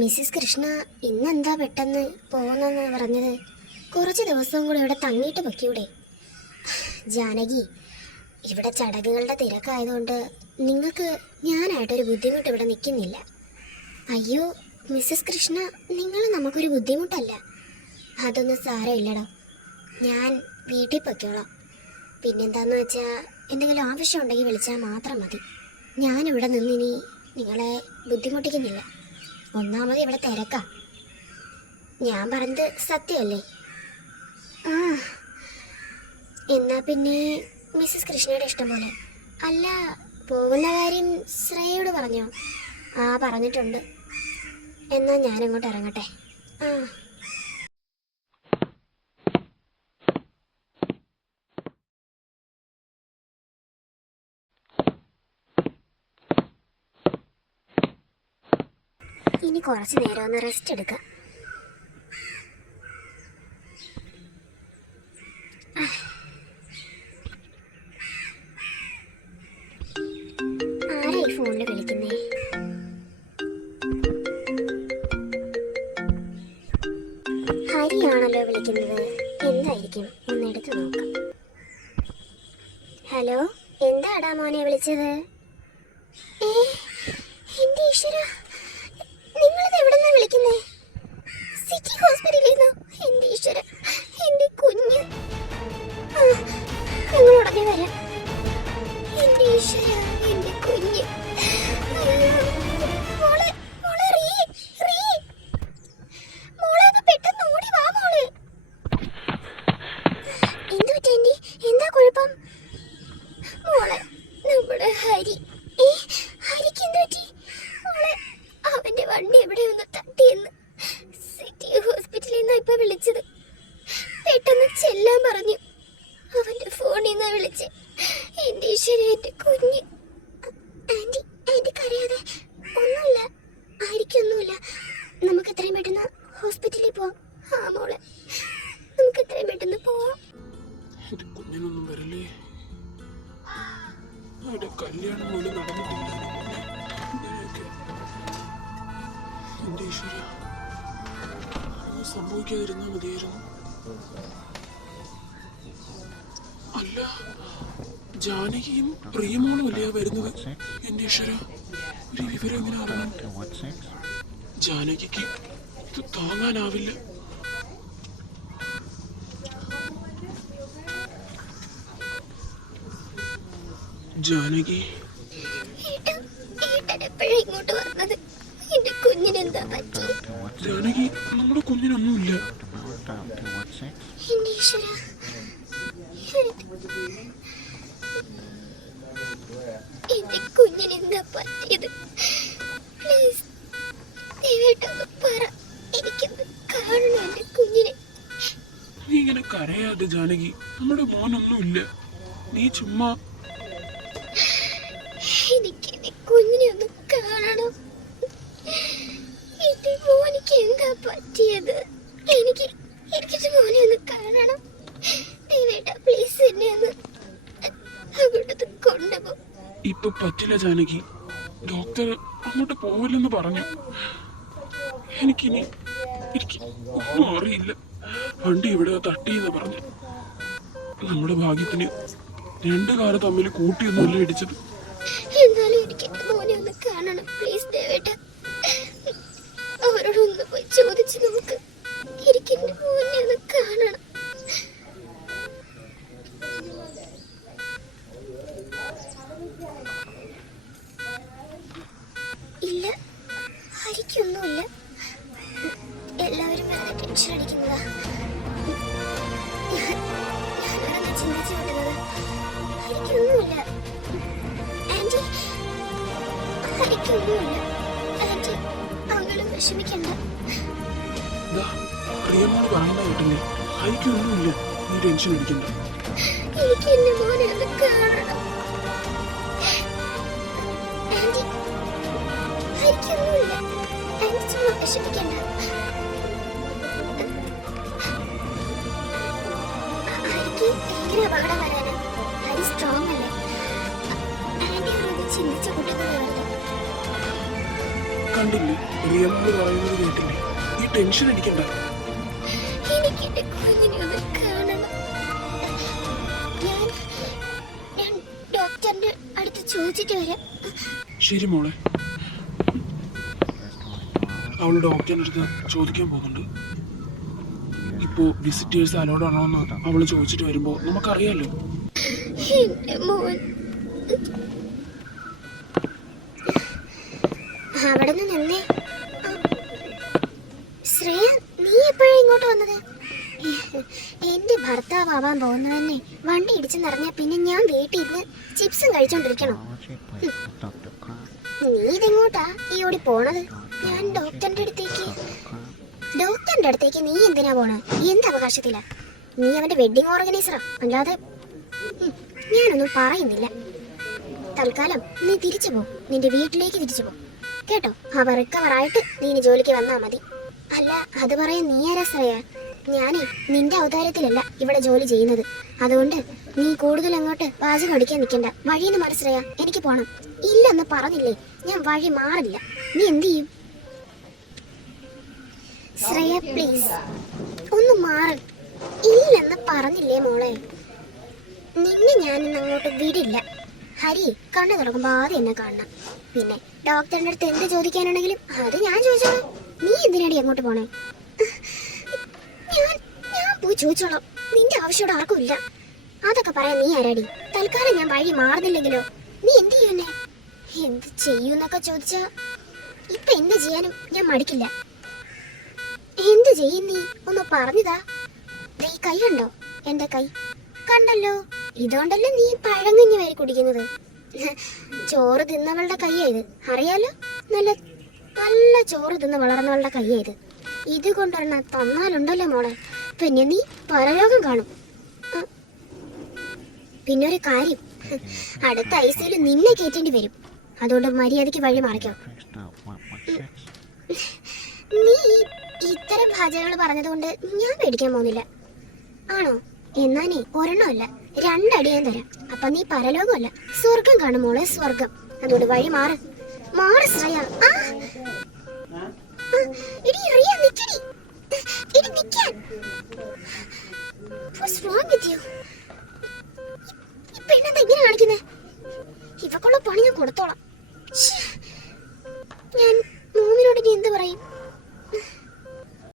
Mrs Krishna ഇന്നെന്താ പെട്ടെന്ന് പോകുന്നെന്ന് പറഞ്ഞത്? കുറച്ച് ദിവസവും കൂടെ ഇവിടെ തങ്ങിയിട്ട് പൊയ്ക്കൂടെ? ജാനകി, ഇവിടെ ചടങ്ങുകളുടെ തിരക്കായതുകൊണ്ട് നിങ്ങൾക്ക് ഞാനായിട്ടൊരു ബുദ്ധിമുട്ട് ഇവിടെ നിൽക്കുന്നില്ല. അയ്യോ മിസ്സിസ് കൃഷ്ണ, നിങ്ങൾ നമുക്കൊരു ബുദ്ധിമുട്ടല്ല. അതൊന്നും സാരമില്ലടോ, ഞാൻ വീട്ടിൽ പൊയ്ക്കോളാം. പിന്നെന്താന്ന് വെച്ചാൽ എന്തെങ്കിലും ആവശ്യമുണ്ടെങ്കിൽ വിളിച്ചാൽ മാത്രം മതി. ഞാനിവിടെ നിന്നിനി നിങ്ങളെ ബുദ്ധിമുട്ടിക്കുന്നില്ല. ഒന്നാമത് ഇവിടെ തിരക്കാ. ഞാൻ പറഞ്ഞത് സത്യമല്ലേ? ആ, എന്നാ പിന്നെ മിസ്സിസ് കൃഷ്ണയുടെ ഇഷ്ടം പോലെ. അല്ല, പോകുന്ന കാര്യം ശ്രേയയോട് പറഞ്ഞോ? ആ, പറഞ്ഞിട്ടുണ്ട്. എന്നാ ഞാനിങ്ങോട്ട് ഇറങ്ങട്ടെ. ആ, ഇനി കുറച്ച് നേരം ഒന്ന് റെസ്റ്റ് എടുക്കാം. ആരായി ഫോണിൽ വിളിക്കുന്നേ? ഹരിയാണല്ലോ വിളിക്കുന്നത്. എന്തായിരിക്കും, ഒന്ന് എടുത്തു നോക്കാം. ഹലോ, എന്താടാ മോനെ വിളിച്ചത്? എന്റെ ഈശ്വര, നിങ്ങളിത് എവിടെന്നാ വിളിക്കുന്നേ? സിറ്റി ഹോസ്പിറ്റലിൽ നിന്നോ? എന്റെ ഈശ്വര, എന്റെ കുഞ്ഞ്. നിങ്ങൾ ഉടനെ വരാം. എന്റെ ഈശ്വര, എന്റെ കുഞ്ഞ്. മോളെ, മോളെ റീ, റീ. മോളെ ഒന്ന് പെട്ടെന്ന് ഓടി വാ മോളെ. എന്തു പറ്റി ആന്റി? എന്താ കുഴപ്പം? മോളെ, നമ്മുടെ ഹരി. ഹരിക്ക് എന്തു പറ്റി? മോളെ, അവന്റെ വണ്ടി എവിടെ ഒന്ന് തട്ടിയെന്ന്. സിറ്റി ഹോസ്പിറ്റലിൽ നിന്നാ ഇപ്പൊ വിളിച്ചത്. പെട്ടെന്ന് ചെല്ലാൻ പറഞ്ഞു. അവന്റെ ഫോണിൽ നിന്നാ വിളിച്ച്. എന്റെ ഈശ്വര, എന്റെ കുഞ്ഞ്. ആന്റി, ആന്റി കരയാതെ. ഒന്നുമില്ല, ആയിരിക്കൊന്നുമില്ല. നമുക്ക് എത്രയും പെട്ടെന്ന് ഹോസ്പിറ്റലിൽ പോവാം. ആ മോളെ, നമുക്ക് എത്രയും പെട്ടെന്ന് പോവാം. എന്റെ കുഞ്ഞിനൊന്നും വരല്ലേ? അവരുടെ കല്യാണം പോലും നടന്നിട്ടില്ല. എന്റെ ഈശ്വര, സംഭവിക്കാതിരുന്നാ മതിയായിരുന്നു. അല്ല, ജാനകിയും പ്രിയമോളും അല്ലയാ വരുന്നത്. എന്റെ ഈശ്വര, ഒരു വിവരം എങ്ങനെ അറിയണം? ജാനകിക്ക് ഇത് താങ്ങാനാവില്ല. ജാനകി, ഇങ്ങോട്ട് വന്നത് എന്റെ കുഞ്ഞിനെന്താ പറ്റി? ജാനകി, നമ്മുടെ കുഞ്ഞിനൊന്നുമില്ല. എന്റെ ഈശ്വര, എന്റെ കുഞ്ഞിനെന്താ പറ്റിയത്? പ്ലീസ് ദയവായിട്ടൊന്ന് പറ. എനിക്കൊന്ന് കാണണം എന്റെ കുഞ്ഞിനെ. നീ ഇങ്ങനെ കരയാതെ ജാനകി, നമ്മുടെ മോനൊന്നുമില്ല. നീ ചുമ്മാ. എനിക്ക് എന്റെ കുഞ്ഞിനെ ഒന്ന് കാണണം. എന്റെ മോനിക്ക് എന്താ പറ്റിയത്? എനിക്ക് എനിക്കെന്റെ മോനെ ഒന്ന് കാണണം. ദയവായിട്ട് പ്ലീസ് എന്നെ ഒന്ന് അങ്ങോട്ട് കൊണ്ടുപോ. ഇപ്പൊ പറ്റില്ല ജാനകി, ഡോക്ടർ അങ്ങോട്ട് പോവില്ലെന്ന് പറഞ്ഞു. എനിക്ക് ഒന്നും അറിയില്ല. വണ്ടി ഇവിടെ തട്ടിയെന്ന് പറഞ്ഞു. നമ്മുടെ ഭാഗ്യത്തിന് രണ്ടു കാറ് തമ്മിൽ കൂട്ടിയൊന്നുമല്ല ഇടിച്ചത്. എന്നാലും എനിക്ക് എന്റെ മോനെ ഒന്ന് കാണണം. പ്ലീസ് ദയവായിട്ട് അവരോടൊന്ന് പോയി ചോദിച്ചു നമുക്ക്. എനിക്ക് എന്റെ മോനെ ഒന്ന് കാണണം. ഇല്ല, ഹരിക്കൊന്നുമില്ല. എല്ലാവരും വെറുതെ ടെൻഷൻ അടിക്കുന്നതാ. ഞാനാണെന്ന് ചിന്തിച്ചു വിടുന്നത്. ഹരിക്കൊന്നുമില്ല ആന്റി, ഹരിക്കൊന്നുമില്ല ആന്റി. അവളും വിഷമിക്കണ്ട. പ്രിയമോള് പറയുന്ന കേട്ടില്ലേ? ഹരിക്കൊന്നുമില്ല, നീ ടെൻഷൻ അടിക്കണ്ട. എനിക്ക് എന്റെ മോനെ ഒന്ന് കാണണം ആന്റി. ഹരിക്കൊന്നുമില്ല ആന്റി, ചുമ്മാ വിഷമിക്കണ്ട. ഹരിക്ക് ഭയങ്കര അപകടം വരാന്. ഹരി സ്ട്രോങ് അല്ലേ? ആന്റി അവരൊന്ന് ചിന്തിച്ച കൂട്ടുന്നത്. കണ്ടില്ലേ, റിയമോള് പറയുന്നത് കേട്ടില്ലേ? ഈ ടെൻഷൻ അടിക്കണ്ട. എനിക്ക് എന്റെ കുഞ്ഞിനെ ഒന്ന് കാണണം. ഞാൻ ഡോക്ടറിന്റെ അടുത്ത് ചോദിച്ചിട്ട് വരാം. ശരി മോളെ. അവള് ഡോക്ടറിന്റെ അടുത്ത് ചോദിക്കാൻ പോകുന്നുണ്ട്. ഇപ്പോ വിസിറ്റേഴ്സ് അലോഡ് ആണോ എന്ന് അവള് ചോദിച്ചിട്ട് വരുമ്പോ നമുക്കറിയാലോ. എന്റെ മോൻ അവിടെ നിന്ന് നിന്നേ. ശ്രേയ, നീ എപ്പോഴാ ഇങ്ങോട്ട് വന്നത്? എന്റെ ഭർത്താവ് ആവാൻ പോകുന്നതന്നെ വണ്ടി ഇടിച്ചെന്നറിഞ്ഞാ പിന്നെ ഞാൻ വീട്ടിൽ ഇരുന്ന് ചിപ്സും കഴിച്ചോണ്ടിരിക്കണം. നീ ഇതെങ്ങോട്ടാ ഈ ഓടി പോണത്? ഞാൻ ഡോക്ടറിന്റെ അടുത്തേക്ക് നീ എന്തിനാ പോണേ? എന്ത് അവകാശത്തിലാ? നീ അവന്റെ വെഡിങ് ഓർഗനൈസറാ, അല്ലാതെ ഞാനൊന്നും പറയുന്നില്ല. തൽക്കാലം നീ തിരിച്ചു പോ, നിന്റെ വീട്ടിലേക്ക് തിരിച്ചു പോ കേട്ടോ. അവ റിക്കവറായിട്ട് നീ ഇനി ജോലിക്ക് വന്നാ മതി. അല്ല, അത് പറയാൻ നീ ആരാ ശ്രേയ? ഞാനേ നിന്റെ ഔദാര്യത്തിലല്ല ഇവിടെ ജോലി ചെയ്യുന്നത്. അതുകൊണ്ട് നീ കൂടുതൽ അങ്ങോട്ട് പാചകം അടിക്കാൻ നിൽക്കണ്ട. വഴിന്ന് മാറി ശ്രേയ, എനിക്ക് പോണം. ഇല്ലെന്ന് പറഞ്ഞില്ലേ, ഞാൻ വഴി മാറില്ല. നീ എന്ത് ചെയ്യും? ശ്രേയ പ്ലീസ് ഒന്ന് മാറ്. ഇല്ലെന്ന് പറഞ്ഞില്ലേ മോളെ? നിന്നെ ഞാനിന്ന് അങ്ങോട്ട് വിടില്ല. ഹരി കണ്ണു തുറക്കുമ്പോ ആദ്യം എന്നെ കാണണം. പിന്നെ ഡോക്ടറിന്റെ അടുത്ത് എന്ത് ചോദിക്കാനാണെങ്കിലും അത് ഞാൻ ചോദിച്ചോളാം. നീ എന്തിനാടി അങ്ങോട്ട് പോണേ? ഞാൻ പോയി ചോദിച്ചോളാം. നിന്റെ ആവശ്യം ആർക്കും ഇല്ല. അതൊക്കെ പറയാൻ നീ ആരാടി? തൽക്കാലം ഞാൻ വഴി മാറുന്നില്ലെങ്കിലോ നീ എന്ത് ചെയ്യുന്നേ? എന്ത് ചെയ്യൂന്നൊക്കെ ചോദിച്ചാ ഇപ്പൊ എന്ത് ചെയ്യാനും ഞാൻ മടിക്കില്ല. എന്ത് ചെയ്യും നീ? ഒന്ന് പറഞ്ഞതാ. ഈ കൈ കണ്ടോ? എന്റെ കൈ കണ്ടല്ലോ. ഇതുകൊണ്ടല്ലേ നീ പഴങ്ങഞ്ഞി വരി കുടിക്കുന്നത്. ചോറ് തിന്നവളുടെ കയ്യാ ഇത്, അറിയാലോ. നല്ല നല്ല ചോറ് തിന്ന് വളർന്നവളുടെ കയ്യാ ഇത്. ഇത് കൊണ്ടൊരെണ്ണം തന്നാലുണ്ടല്ലോ മോളെ, പിന്നെ നീ പരലോകം കാണും. പിന്നെ ഒരു കാര്യം, അടുത്ത ഐസിയിൽ നിന്നെ കയറ്റേണ്ടി വരും. അതുകൊണ്ട് മര്യാദയ്ക്ക് വഴി മാറിക്കോ. നീ ഇത്തരം ഭാജകൾ പറഞ്ഞതുകൊണ്ട് ഞാൻ പേടിക്കാൻ പോകുന്നില്ല. ആണോ? എന്നാനേ ഒരെണ്ണമല്ല, 2 അടി ഞാൻ തരാം. അപ്പൊ നീ പരലോകമല്ല സ്വർഗം കാണും മോളെ, സ്വർഗം. അതുകൊണ്ട് വഴി മാറ് ശ്രേയ. എടി റിയ, നിക്കടി. എടി നിക്കാൻ. What's wrong with you?